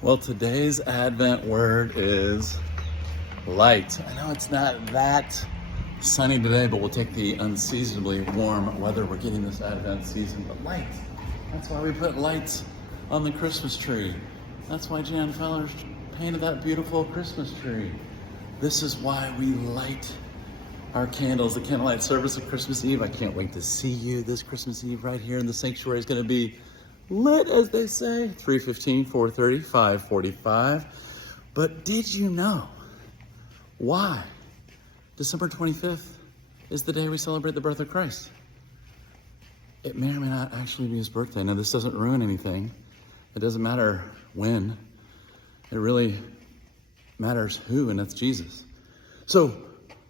Well, today's Advent word is light. I know it's not that sunny today, but we'll take the unseasonably warm weather we're getting this Advent season. But light, that's why we put lights on the Christmas tree. That's why Jan Fellers painted that beautiful Christmas tree. This is why we light our candles, the candlelight service of Christmas Eve. I can't wait to see you this Christmas Eve right here in the sanctuary. It's going to be lit, as they say, 3:15, 4:30, 5:45. But did you know why December 25th is the day we celebrate the birth of Christ? It may or may not actually be his birthday. Now, this doesn't ruin anything. It doesn't matter when. It really matters who, and that's Jesus. So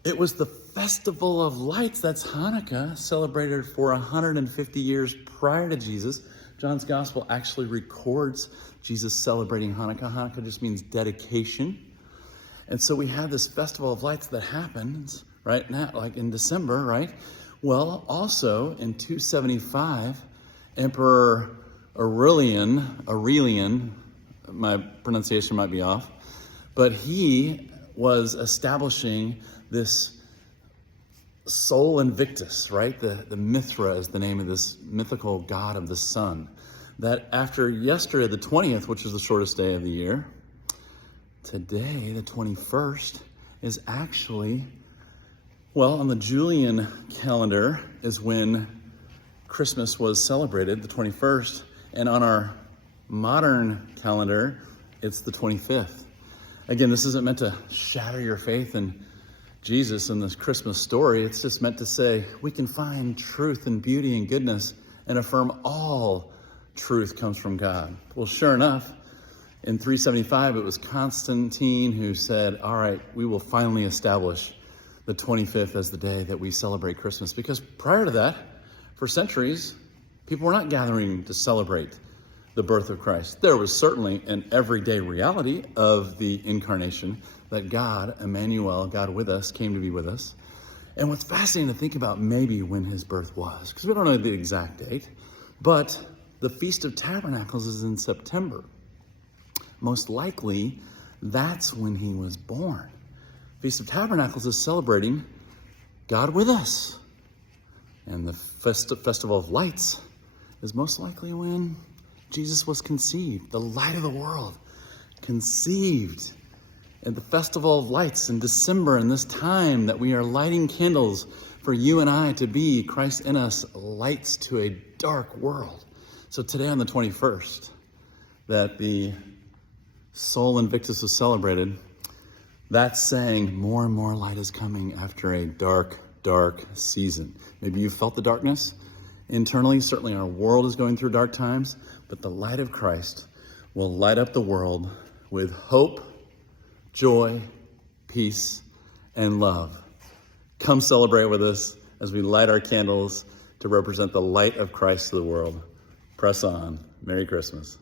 it was the Festival of Lights, that's Hanukkah, celebrated for 150 years prior to Jesus. John's Gospel actually records Jesus celebrating Hanukkah. Hanukkah just means dedication. And so we have this Festival of Lights that happens right now, like in December, right? Well, also in 275, Emperor Aurelian, my pronunciation might be off, but he was establishing this Sol Invictus, right? The Mithra is the name of this mythical god of the sun. That after yesterday, the 20th, which is the shortest day of the year, today, the 21st, is actually, well, on the Julian calendar is when Christmas was celebrated, the 21st, and on our modern calendar, it's the 25th. Again, this isn't meant to shatter your faith in Jesus in this Christmas story. It's just meant to say we can find truth and beauty and goodness and affirm all truth comes from God. Well, sure enough, in 375, it was Constantine who said, all right, we will finally establish the 25th as the day that we celebrate Christmas. Because prior to that, for centuries, people were not gathering to celebrate the birth of Christ. There was certainly an everyday reality of the incarnation that God, Emmanuel, God with us, came to be with us. And what's fascinating to think about maybe when his birth was, because we don't know the exact date, but the Feast of Tabernacles is in September. Most likely, that's when he was born. Feast of Tabernacles is celebrating God with us. And the Festival of Lights is most likely when Jesus was conceived, the light of the world, conceived. And the Festival of Lights in December, in this time that we are lighting candles for you and I to be Christ in us, lights to a dark world. So today on the 21st, that the Sol Invictus is celebrated, that's saying more and more light is coming after a dark, dark season. Maybe you felt the darkness internally. Certainly our world is going through dark times, but the light of Christ will light up the world with hope, joy, peace, and love. Come celebrate with us as we light our candles to represent the light of Christ to the world. Press on. Merry Christmas.